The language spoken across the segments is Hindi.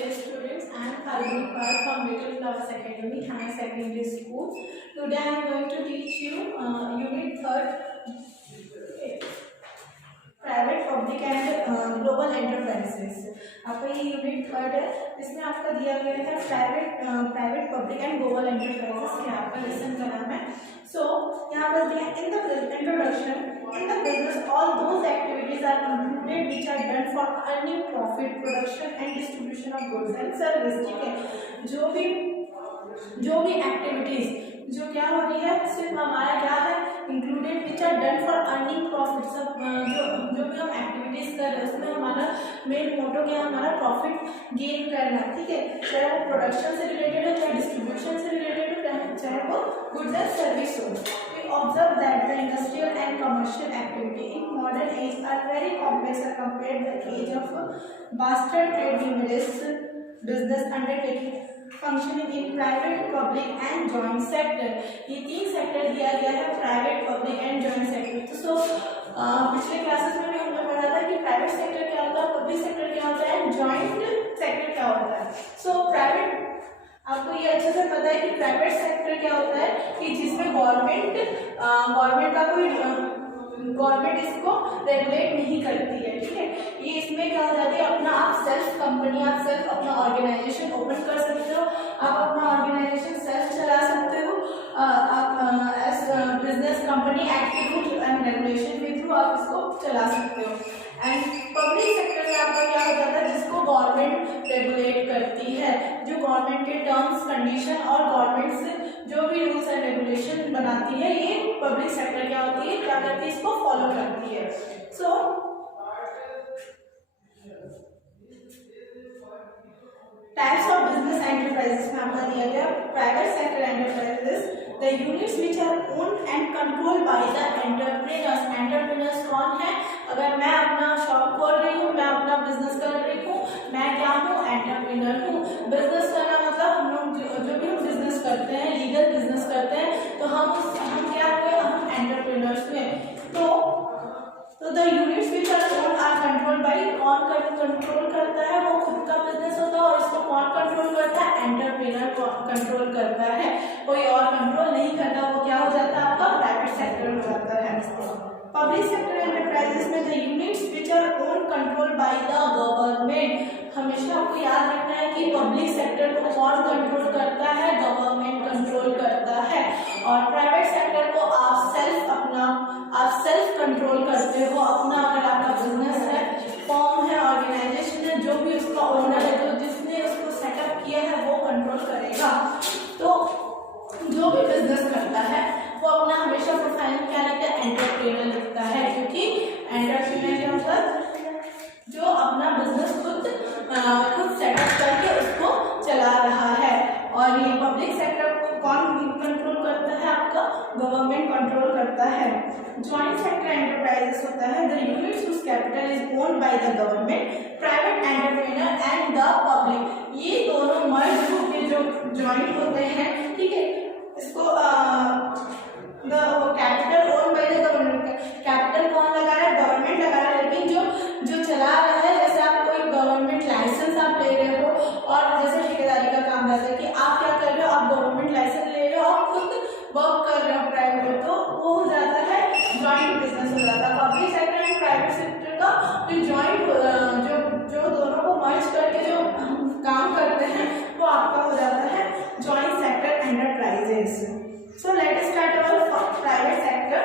dear students, I am Falguni Park from Little Flowers Academy, Higher Secondary School. Today I am going to teach you Unit 3rd, Private, Public and Global Enterprises. आपका ये यूनिट 3rd है, इसमें आपका दिया गया है private, public and global enterprises के आपका लेसन का नाम है. सो यहाँ पर दिया in the introduction. In the business, all those activities are included which are done for earning profit, production and distribution of goods and service. ठीक है, जो भी एक्टिविटीज जो क्या हो रही है, सिर्फ हमारा क्या है included which are done for earning profit. सब जो भी हम एक्टिविटीज कर रहे हैं उसमें हमारा मेन मोटो क्या है, हमारा प्रॉफिट गेन करना. ठीक है, चाहे वो प्रोडक्शन से रिलेटेड हो, चाहे डिस्ट्रीब्यूशन से रिलेटेड हो, चाहे वो गुड्स एंड सर्विस हो. Observe that the industrial and commercial activity in modern age are very complex as compared to the age of vaster trade numerous business undertaking functioning in private, public and joint sector. ये तीन सेक्टर दिया गया है, private, public and joint sector. तो पिछले क्लासेस में भी हमने पढ़ा था कि प्राइवेट सेक्टर क्या होता है, पब्लिक सेक्टर क्या होता है, जॉइंट सेक्टर क्या होता है. सो प्राइवेट, आपको ये अच्छे से पता है कि प्राइवेट सेक्टर क्या होता है कि जिसमें गवर्नमेंट इसको रेगुलेट नहीं करती है. ठीक है, ये इसमें क्या हो जाती है, अपना आप सेल्फ कंपनी, आप सेल्फ अपना ऑर्गेनाइजेशन ओपन कर सकते हो, आप अपना ऑर्गेनाइजेशन सेल्फ चला सकते हो, आप एज बिजनेस कंपनी एक्ट के थ्रू एंड रेगुलेशन के थ्रू आप इसको चला सकते हो. एंड पब्लिक सेक्टर में आपका क्या हो जाता है, जिसको गवर्नमेंट रेगुलेट करती है, जो गवर्नमेंट के टर्म्स कंडीशन और गवर्नमेंट से जो भी रूल्स एंड रेगुलेशन बनाती है, ये पब्लिक सेक्टर क्या होती है, क्या करती है, इसको फॉलो करती है. So types of business enterprises में आपका दिया गया private sector enterprises, the units which are owned and controlled by the entrepreneurs. Entrepreneurs कौन है, अगर मैं अपना शॉप खोल रही हूँ, मैं अपना बिजनेस कर रही हूँ, मैं क्या हूँ, एंटरप्रेन्योर हूँ. बिजनेस करना मतलब हम लोग जो भी हम बिजनेस करते हैं, लीगल बिजनेस करते हैं, तो हम क्या हुए, हम एंटरप्रेन्योर्स हुए. तो the units which are owned or controlled by, कौन कंट्रोल करता है, वो खुद का बिजनेस होता है और इसको कौन कंट्रोल करता है, एंटरप्रेन्योर कंट्रोल करता है, कोई और कंट्रोल नहीं करता. वो क्या हो जाता है, आपका प्राइवेट सेक्टर हो जाता है. पब्लिक सेक्टर एंटरप्राइजेस में the units which our own control by the government. हमेशा आपको याद रखना है कि पब्लिक सेक्टर को कौन कंट्रोल करता है, गवर्नमेंट कंट्रोल करता है. और प्राइवेट सेक्टर को आप सेल्फ कंट्रोल करते हो. अपना अगर आपका बिजनेस है, फॉर्म है, ऑर्गेनाइजेशन है, जो भी उसका ओनर है, जो जिसने उसको सेटअप किया है, वो कंट्रोल करेगा. तो जो भी बिजनेस करता है वो अपना हमेशा प्रोफाइल क्या लिखता है, एंटरप्रेन्योर लिखता है, क्योंकि एंटरप्रेन्योर क्या होता है, जो अपना बिजनेस खुद सेटअप करके उसको चला रहा है. और ये पब्लिक सेक्टर को कौन कंट्रोल करता है, आपका गवर्नमेंट कंट्रोल करता है. जॉइंट सेक्टर एंटरप्राइजेस होता है the units whose capital is owned by the government, private entrepreneur and the public. ये दोनों मर्ज होकर जो जॉइंट होते हैं, ठीक है, इसको capital own by the government. Capital कौन लगा रहा है, गवर्नमेंट लगा रहा है, लेकिन जो चला रहा है, जैसे आप कोई गवर्नमेंट लाइसेंस आप ले रहे हो, और जैसे ठेकेदारी का काम रहता है कि आप क्या कर रहे हो, आप गवर्नमेंट लाइसेंस ले रहे हो, आप खुद वर्क कर रहे हो प्राइवेट, तो वो हो जाता है जॉइंट बिजनेस हो जाता है. Public sector and private sector का जो जॉइंट जो दोनों को मर्ज करके जो काम करते हैं, वो आपका हो जाता है joint sector enterprises. So let us start our private sector.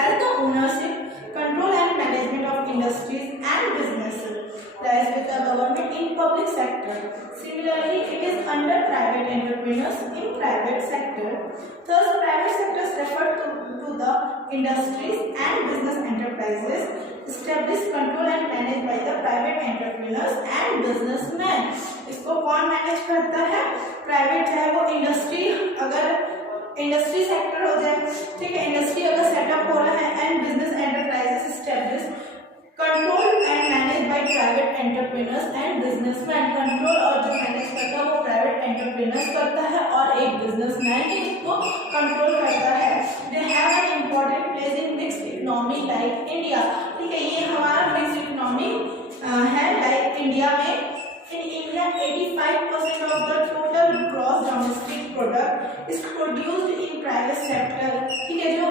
As the ownership, control and management of industries and businesses lies with the government in public sector. Similarly, it is under private entrepreneurs in private sector. Thus, private sectors refer to the industries and business enterprises established, controlled and managed by the private entrepreneurs and businessmen. इसको कौन मैनेज करता है, प्राइवेट, चाहे वो इंडस्ट्री, अगर इंडस्ट्री सेक्टर हो जाए, ठीक है, इंडस्ट्री अगर सेटअप हो रहा है, and business enterprises establish, control and manage by private entrepreneurs and businessman. Control और जो मैनेज करता है वो प्राइवेट एंटरप्रेन्योर्स करता है और एक बिजनेसमैन ही इसको कंट्रोल करता है. They have an important place in mixed economy like India. ठीक है, ये हमारा मिक्स्ड इकोनॉमी है लाइक इंडिया में. In India produced in private sector, ठीक है, जो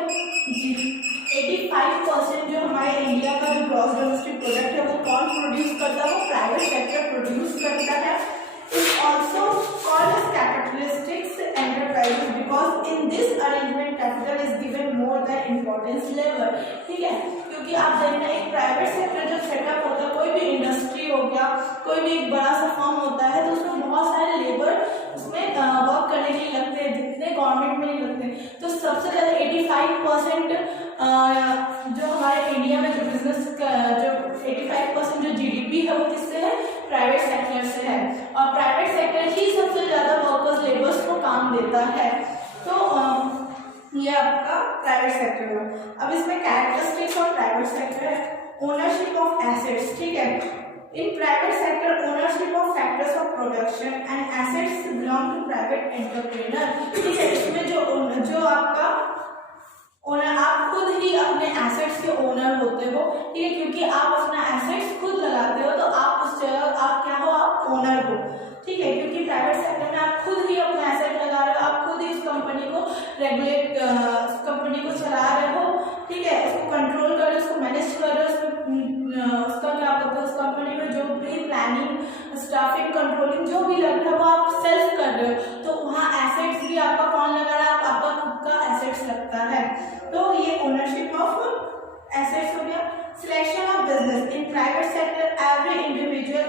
85% जो हमारे इंडिया का जो ग्रॉस डोमेस्टिक प्रोडक्ट है वो कौन प्रोड्यूस करता है, वो प्राइवेट सेक्टर प्रोड्यूस करता है। Is also called as capitalistics enterprises because in this arrangement capital is given more than importance level, ठीक है, क्योंकि आप देखना एक प्राइवेट सेक्टर जो सेटअप होता है, कोई भी इंडस्ट्री हो गया, कोई भी एक बड़ा सा फर्म होता है, तो उसमें बहुत सारे लेबर उसमें वर्क करने के लिए लगते हैं, जितने गवर्नमेंट में नहीं लगते। तो सबसे ज़्यादा 85% जो हमारे इंडिया में जो बिजनेस का जो 85% जो जीडीपी है वो किससे है, प्राइवेट सेक्टर से है, और प्राइवेट सेक्टर ही सबसे ज़्यादा वर्कर्स लेबर्स को काम देता है। तो ये आपका प्राइवेट सेक्टर है। अब इसमें कैरेक्टरिस्टिक्स और प्राइवेट सेक्टर है, ओनरशिप ऑफ एसेट्स, ठीक है, in private sector ownership of factors of production and assets belong to private entrepreneur, ठीक है, इसमें जो आपका ओनर, आप खुद ही अपने एसेट्स के ओनर होते हो, ठीक है, क्योंकि आप अपना एसेट्स खुद लगाते हो, तो आप उस जगह आप क्या हो, आप ओनर हो, ठीक है, क्योंकि प्राइवेट सेक्टर में आप खुद ही अपना एसेट लगा रहे हो, आप खुद ही उस कंपनी को रेगुलेट, उस कंपनी को चला रहे हो, ठीक है, उसको कंट्रोल कर रहे हो, उसको मैनेज कर रहे हो, उसका क्या होता है, उस कंपनी में जो भी प्लानिंग, स्टाफिंग, कंट्रोलिंग जो भी लग रहा है वो आप सेल्फ कर रहे हो, तो वहाँ एसेट्स भी आपका कौन लगा रहा है, आपका खुद का एसेट्स लगता है। तो ये ओनरशिप ऑफ एसेट्स हो गया। Selection of business in private sector every individual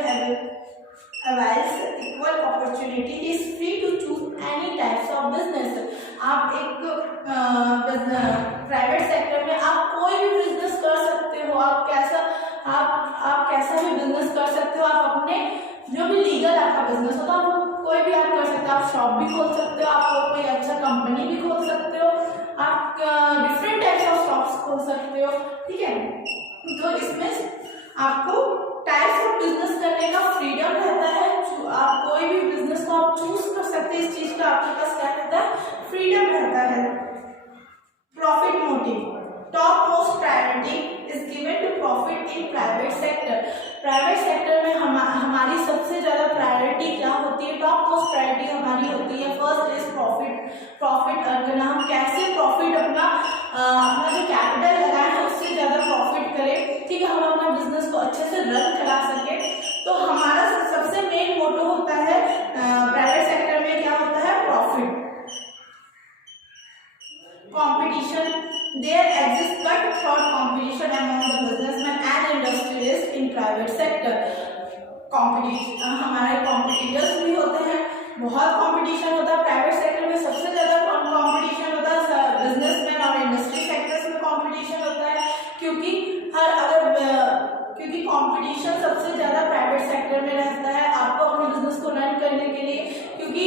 avails equal opportunity is free to choose any types of business। आप एक प्राइवेट सेक्टर में आप कोई भी बिजनेस कर सकते हो, आप कैसा भी बिजनेस कर सकते हो, आप अपने जो भी लीगल आपका बिजनेस होता है वो कोई भी आप कर सकते हो, आप शॉप भी खोल सकते हो, आप कोई अच्छा कंपनी भी खोल सकते हो, आप डिफरेंट टाइप्स ऑफ शॉप्स खोल सकते हो, ठीक है। तो इसमें आपको टाइप्स ऑफ बिजनेस करने का फ्रीडम रहता है, आप कोई भी बिजनेस को आप चूज कर सकते हैं, इस चीज का आपके पास क्या रहता है, फ्रीडम रहता है। Profit motive, top most priority is given to profit in private sector. Private sector में हमारी सबसे ज्यादा प्रायोरिटी क्या होती है, टॉप मोस्ट प्रायोरिटी हमारी होती है, फर्स्ट इज प्रॉफिट अर्न करना, हम कैसे प्रॉफिट अपना जो कैपिटल लगाए हैं उससे ज्यादा प्रॉफिट करें, ठीक है, हम अपना बिजनेस को अच्छे से रन करा सके। तो हमारा सबसे मेन मोटो होता है प्राइवेट सेक्टर में क्या होता है, profit. Competition, there exist but thought competition among the businessman and industrialist in private sector. Competition, हमारे कॉम्पिटिटर्स भी होते हैं, बहुत कंपटीशन होता है प्राइवेट सेक्टर में, सबसे ज्यादा कंपटीशन होता है बिजनेसमैन और इंडस्ट्री सेक्टर्स में कंपटीशन होता है, क्योंकि क्योंकि कंपटीशन सबसे ज्यादा प्राइवेट सेक्टर में रहता है आपको अपने बिजनेस को रन करने के लिए, क्योंकि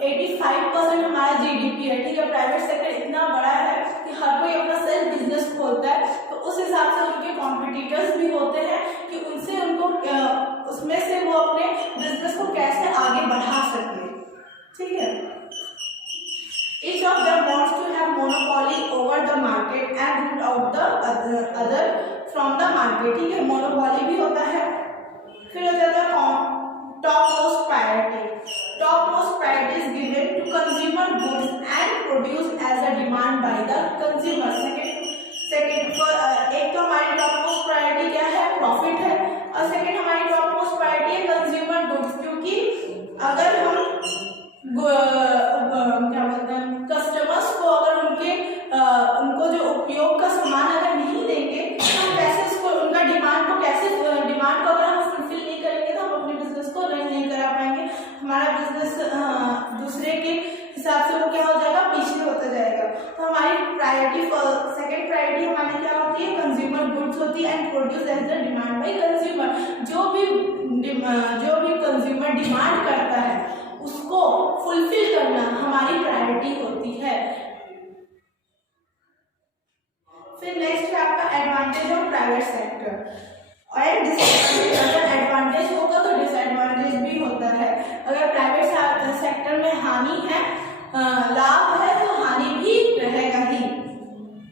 85% हमारा जीडीपी है, ठीक है, प्राइवेट सेक्टर इतना बड़ा है कि हर कोई अपना सेल्फ बिजनेस खोलता है, तो उस हिसाब से उनके कॉम्पिटिटर्स भी होते हैं कि उनसे उनको उसमें से वो अपने बिजनेस को कैसे आगे बढ़ा सके, ठीक है। Each of them wants to have monopoly over the market and root out the other from the market, ठीक है, मोनोपोली भी होता है। फिर हो जाता है top most priority. Top most priority is given to consumer goods and produce as a demand by the consumer. Second एक तो हमारी टॉप मोस्ट प्रायोरिटी क्या है, प्रॉफिट है, और सेकंड हमारी टॉप मोस्ट प्रायोरिटी है कंज्यूमर गुड्स, क्योंकि अगर हम क्या बोलते हैं कस्टमर्स को अगर उनको जो उपयोग का सामान अगर नहीं देंगे तो हम कैसे उसको उनका डिमांड को अगर हम फुलफिल नहीं करेंगे तो हम अपने बिजनेस को रन नहीं करा पाएंगे, हमारा बिजनेस दूसरे के हिसाब से वो क्या हो जाएगा, पीछे होता जाएगा। तो हमारी प्रायोरिटी सेकंड प्रायोरिटी हमारी क्या होती है, कंज्यूमर गुड्स होती है and produce as the demand by consumer. जो भी कंज्यूमर डिमांड करता है उसको फुलफिल करना हमारी प्रायोरिटी होती है। फिर नेक्स्ट है आपका एडवांटेज ऑफ प्राइवेट सेक्टर और डिसएडवांटेज। अगर एडवांटेज होगा तो डिसएडवांटेज भी होता है। अगर प्राइवेट सेक्टर में हानि है, लाभ है, तो हानि भी रहेगा ही।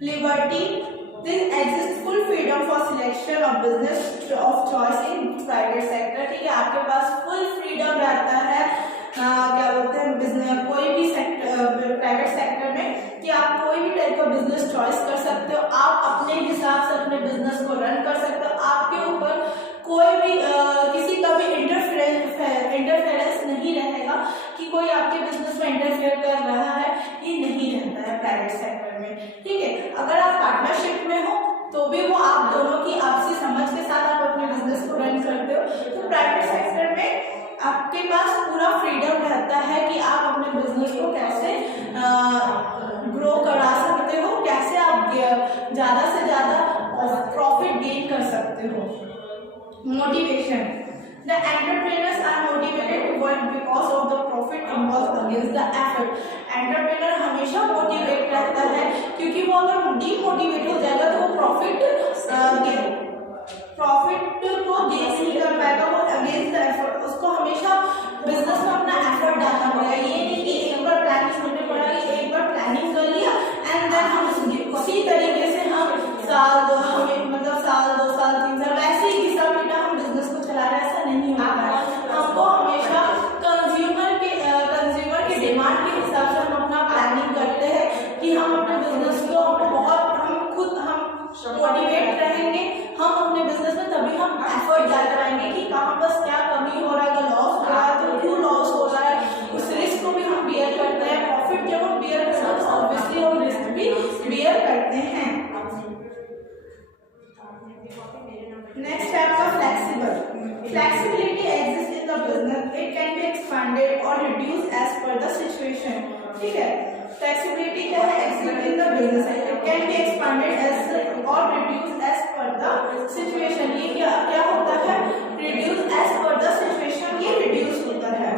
Liberty, this exist full freedom for selection of business of choice in private sector, ठीक है, आपके पास फुल फ्रीडम रहता है क्या बोलते हैं बिजनेस, कोई भी सेक्टर प्राइवेट सेक्टर में कि आप कोई भी टाइप का बिजनेस चॉइस कर सकते हो, आप अपने हिसाब से अपने बिजनेस को रन कर सकते हो, आपके ऊपर कोई भी किसी का भी इंटरफेरेंस नहीं रहेगा कि कोई आपके बिजनेस में इंटरफेयर कर रहा है, ये नहीं रहता है प्राइवेट सेक्टर में। ठीक है, अगर आप पार्टनरशिप में हो तो भी वो आप दोनों की आपसी समझ के साथ आप अपने बिजनेस को रन करते हो। तो प्राइवेट सेक्टर में आपके पास पूरा फ्रीडम रहता है कि आप अपने बिजनेस को कैसे ग्रो करा सकते हो, कैसे आप ज़्यादा से ज़्यादा प्रॉफिट गेन कर सकते हो। Motivation, the entrepreneurs are motivated to work because of the profit involved against the effort। Entrepreneur हमेशा मोटिवेट रहता है, क्योंकि वो अगर डीमोटिवेट हो जाएगा तो वो प्रॉफिट को गेन नहीं कर पाएगा, वो अगेंस्ट द एफर्ट, उसको हमेशा बिजनेस में अपना एफर्ट डालना पड़ेगा। ये नहीं कि एक बार प्लानिंग होने पड़ा, एक बार प्लानिंग कर लिया एंड देन हम उसी तरीके से हम साल 2 साल 3 साल वैसे ही घिसा पीटा हम बिजनेस को चला रहे, ऐसा नहीं होता है। हमको हमेशा कंज्यूमर के डिमांड के हिसाब से हम अपना प्लानिंग करते हैं कि हम अपने बिजनेस को हम मोटिवेट रहेंगे, हम अपने बिजनेस में तभी हम एफर्ट डाल पाएंगे कि कहाँ बस क्या कमी हो रहा है, अगर लॉस हो रहा है तो क्यों लॉस हो रहा है, उस रिस्क को भी हम बियर करते हैं। प्रॉफिट जब हम बियर करते हैं तो ऑब्वियसली हम रिस्क भी बियर करते हैं। नेक्स्ट है आपका flexible. Flexibility exist in the business, it can be expanded और reduce as per the situation. ठीक है, फ्लेक्सिबिलिटी क्या है, exist in the business, it can be expanded as और reduce as per the situation. ये क्या होता है, reduce as per the situation, ये रिड्यूस होता है।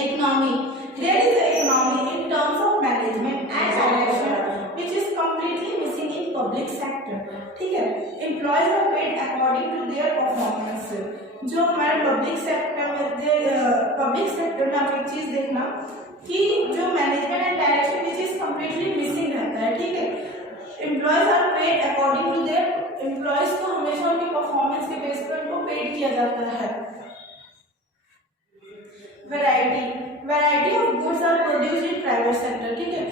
Economy, there is a economy in terms of management and direction which is completely missing in public sector. ठीक है, employees are paid according to their performance. जो हमारे पब्लिक सेक्टर में आप एक चीज देखना कि जो management and direction which is completely missing रहता है। ठीक है, employees are paid according to their, employees को हमेशा उनकी परफॉर्मेंस के बेस पर उनको पेड किया जाता है। Variety of goods are produced in private sector. ठीक है,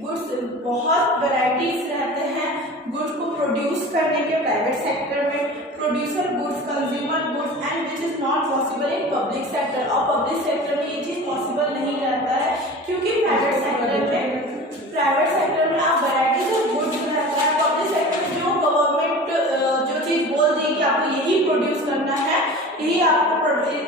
गुड्स बहुत वैराइटीज रहते हैं गुड्स को प्रोड्यूस करने के प्राइवेट सेक्टर में। Producer goods, consumer goods and which is not possible in public sector. और पब्लिक सेक्टर में ये चीज पॉसिबल नहीं रहता है, क्योंकि प्राइवेट सेक्टर में आप वैराइटीज ऑफ गुड्स रहता है। पब्लिक सेक्टर में जो गवर्नमेंट जो चीज बोल दी कि आपको यही प्रोड्यूस करना है, यही आपको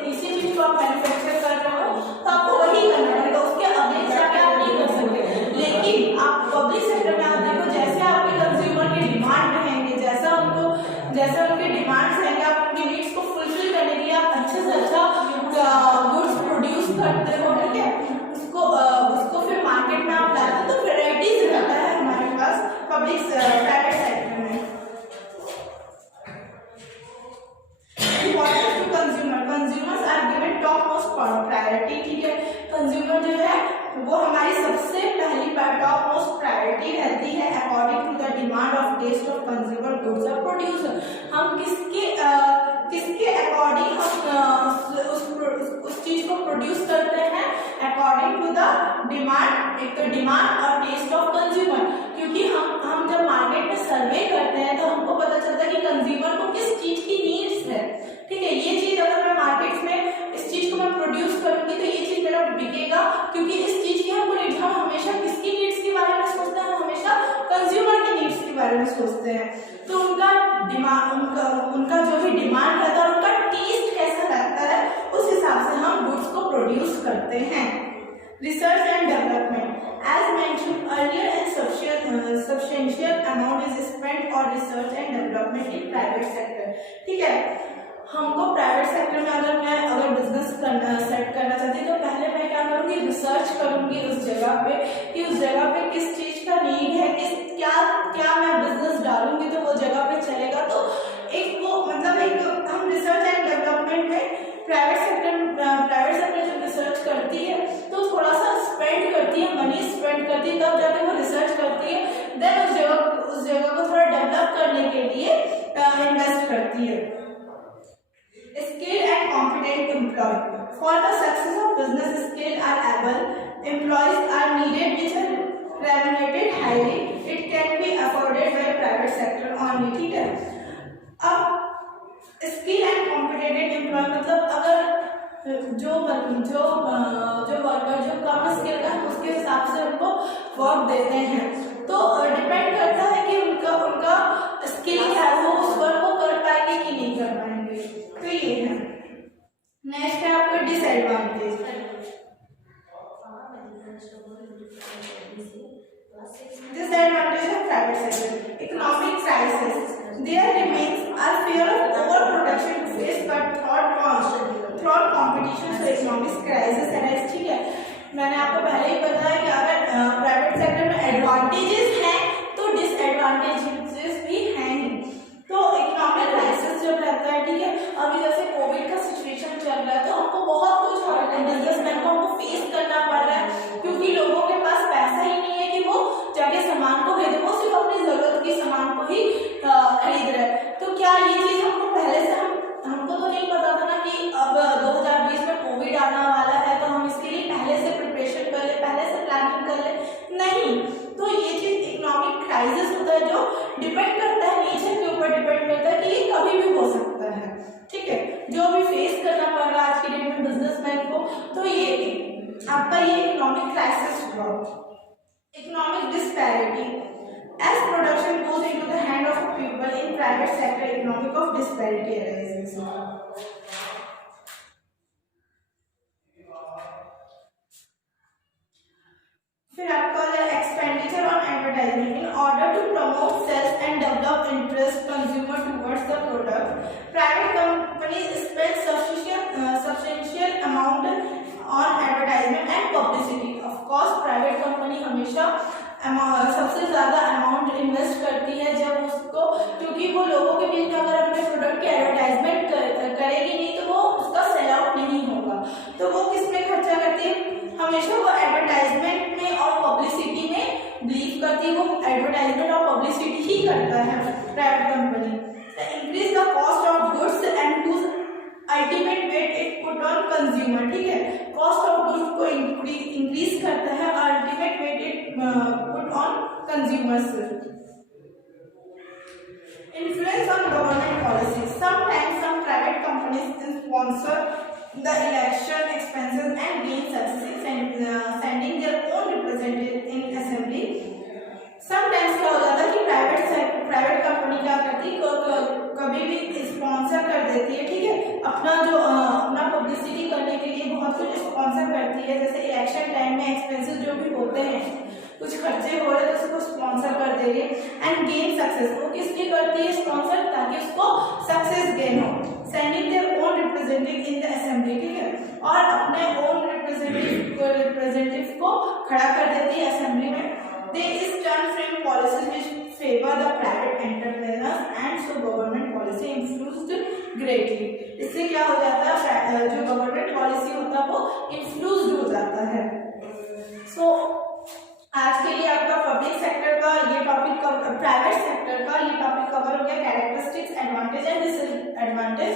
इसी चीज को आप मैन्युफैक्चर कर रहे हो तो आपको वही करना पड़ेगा, उसके अगेंस्ट जाके आप नहीं कर सकते। लेकिन आप पब्लिक सेक्टर में आप देखो, जैसे आपके कंज्यूमर के डिमांड रहेंगे, जैसे उनके डिमांड्स रहेंगे, आप उनकी नीड्स को फुलफिल करने के लिए आप अच्छे से अच्छा गुड्स प्रोड्यूस करते हो। ठीक है, उसको फिर मार्केट में आप लाते हो, तो वेराइटीज रहता है हमारे पास प्राइवेट सेक्टर में। Consumers are given top most priority. ठीक है, कंज्यूमर जो है वो हमारी सबसे पहली टॉप मोस्ट प्रायोरिटी रहती है according to the demand of taste of consumer goods और प्रोड्यूसर। हम किसके अकॉर्डिंग हम उस चीज को प्रोड्यूस करते हैं, अकॉर्डिंग टू द डिमांड, एक तो डिमांड और टेस्ट ऑफ कंज्यूमर। क्योंकि हम जब मार्केट में सर्वे करते हैं तो हमको पता चलता है कि कंज्यूमर को किस चीज की नीड्स है। ठीक है, ये चीज अगर मैं मार्केट में इस चीज को मैं प्रोड्यूस करूंगी तो ये चीज मेरा बिकेगा, क्योंकि इस चीज की हमको नीड्स, हम हमेशा किसकी नीड्स के बारे में सोचते हैं, हम हमेशा कंज्यूमर की नीड्स के बारे में सोचते हैं। तो उनका जो भी डिमांड रहता है, उनका टेस्ट कैसा रहता है, उस हिसाब से हम गुड्स को प्रोड्यूस करते हैं। Research and development, as mentioned earlier, a substantial amount is spent on research and development in private sector। ठीक है, हमको प्राइवेट सेक्टर में अगर बिजनेस सेट करना चाहती हूँ तो पहले मैं क्या करूँगी, रिसर्च करूँगी उस जगह पे कि उस जगह पे किस चीज का नीड है, क्या मैं बिजनेस डालूंगी तो वो जगह पे चलेगा। तो हम रिसर्च एंड डेवलपमेंट में प्राइवेट सेक्टर जब रिसर्च करती है तो थोड़ा सा स्पेंड करती है, मनी स्पेंड करती है, तब जाके वो रिसर्च करती है, देन उस जगह को थोड़ा डेवलप करने के लिए इन्वेस्ट करती है। Skill and competent employ, For the success of business, skilled are able employees are needed which are remunerated highly. It can be afforded by private sector only. ठीक है, अब स्किल एंड कॉम्पिटेटिव एम्प्लॉय मतलब अगर जो वर्कर जो कम स्किल का है उसके हिसाब से उनको वर्क देते हैं, तो डिपेंड करता है कि उनका स्किल है वो उस वर्क को कर पाएंगे कि नहीं कर पाएंगे। तो ये है। नेक्स्ट है आपका disadvantage. Disadvantage of private sector: economic crisis. There remains a fear of overproduction to face, but throughout competition, so economic crisis arise. ठीक है, मैंने आपको पहले ही बताया कि अगर प्राइवेट सेक्टर में एडवांटेजेस हैं तो डिसएडवांटेजेस भी हैं ही। तो इकोनॉमिक क्राइसिस जब रहता है, ठीक है, अभी जैसे कोविड का सिचुएशन चल रहा है तो हमको बहुत कुछ बिजनेसमैन को हमको फेस करना पड़ रहा है, क्योंकि लोगों के पास पैसा ही नहीं है कि वो जाके सामान को खरीदे, वो सिर्फ अपनी जरूरत के सामान को ही खरीद रहे हैं। तो क्या ये चीज हमको पहले से हमको तो नहीं पता था ना कि अब 2020 में कोविड आने वाला है, तो हम इसके लिए पहले से प्रिपरेशन कर ले, पहले से प्लानिंग कर ले? नहीं। तो ये चीज इकोनॉमिक क्राइसिस होता है जो डिपेंड करता है, नेचर के ऊपर डिपेंड करता है कि ये कभी भी हो सकता है। ठीक है, जो भी फेस करना पड़ रहा है आज के डेट में बिजनेसमैन को, तो ये आपका ये इकोनॉमिक क्राइसिस हुआ। Economic disparity: as production goes into the hand of people in private sector, economic of disparity arises. फिर आपका expenditure on advertisement: in order to promote sales and develop interest consumer towards the product, private companies spend substantial amount on advertisement and publicity. Of course private company हमेशा सबसे ज्यादा अमाउंट इन्वेस्ट करती है जब उसको, क्योंकि वो लोगों के बीच में अगर अपने प्रोडक्ट की एडवर्टाइजमेंट करेगी नहीं तो वो उसका सेल आउट नहीं होगा। तो वो किस में खर्चा करती है? हमेशा वो एडवर्टाइजमेंट में और पब्लिसिटी में बिलीव करती है, वो एडवर्टाइजमेंट और पब्लिसिटी ही करता है private company. Increase the cost of goods and to ultimate weight it put on consumer. ठीक है, कॉस्ट ऑफ गुड्स को इंक्रीज करता है, ultimate weight it put on consumers. Influence on government policy: sometimes some private companies sponsor the election expenses and gain success in sending their own representative in assembly. Sometimes क्या हो जाता है कि प्राइवेट कंपनी क्या करती है, कभी भी स्पॉन्सर कर देती है, ठीक है, अपना पब्लिसिटी करने के लिए बहुत कुछ स्पॉन्सर करती है। जैसे इलेक्शन टाइम में एक्सपेंसेस जो भी होते हैं, कुछ खर्चे हो रहे तो उसको स्पॉन्सर कर दे रही है। एंड गेन सक्सेस: वो किस लिए करती है स्पॉन्सर? ताकि उसको सक्सेस गेन हो। Sending their own representative in the assembly, ठीक है, और अपने ओन रिप्रेजेंटेटिव को खड़ा कर देती है असेंबली में। They is turn frame policies which favour the private entrepreneurs and so government policy influenced greatly. इससे क्या हो जाता है, जो गवर्नमेंट पॉलिसी होता है वो इन्फ्लुएंस्ड हो जाता है। सो आज के लिए आपका पब्लिक सेक्टर का ये टॉपिक, प्राइवेट सेक्टर का ये टॉपिक कवर हो गया, characteristics, advantage and disadvantage.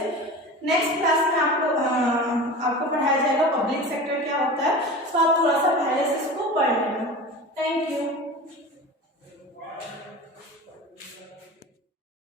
Next class में आपको पढ़ाया जाएगा पब्लिक सेक्टर क्या होता है, तो आप थोड़ा सा पहले से इसको पढ़ लेना। Thank you.